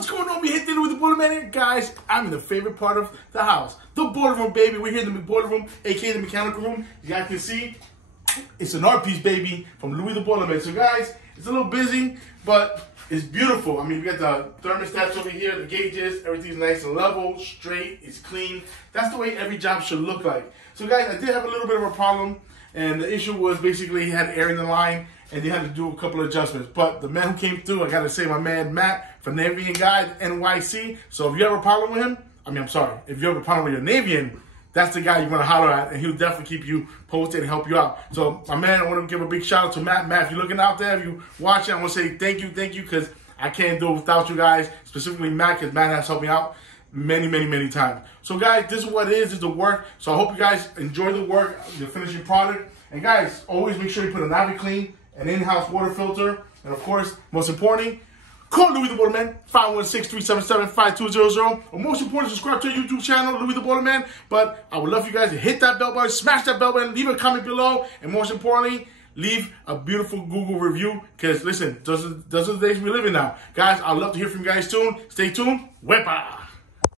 What's going on? We hit the Louie the Boiler man here. Guys, I'm in the favorite part of the house. The boiler room, baby. We're here in the boiler room, aka the mechanical room. You guys can see, it's an art piece, baby, from Louie the Boiler man. So guys, it's a little busy, but it's beautiful. I mean, we got the thermostats over here, the gauges, everything's nice and level, straight, it's clean. That's the way every job should look like. So guys, I did have a little bit of a problem, and the issue was basically he had air in the line, and they had to do a couple of adjustments. But the man who came through, I gotta say, my man Matt from Navien NYC. So if you have a problem with him, if you have a problem with your Navien, that's the guy you want to holler at, and he'll definitely keep you posted and help you out. So my man, I want to give a big shout out to Matt. Matt, if you're looking out there, if you're watching, I want to say thank you, because I can't do it without you guys, specifically Matt, because Matt has helped me out many times. So guys, this is what it is. This is the work. So I hope you guys enjoy the work, the finishing product. And guys, always make sure you put a Navien Clean, an in-house water filter, and of course, most importantly, call Louie the Boiler man, 516-377-5200. Or most importantly, subscribe to our YouTube channel, Louie the Boiler man. But I would love you guys to hit that bell button, smash that bell button, leave a comment below, and most importantly, leave a beautiful Google review. Because listen, those are the days we live in now. Guys, I'd love to hear from you guys soon. Stay tuned. Weppa!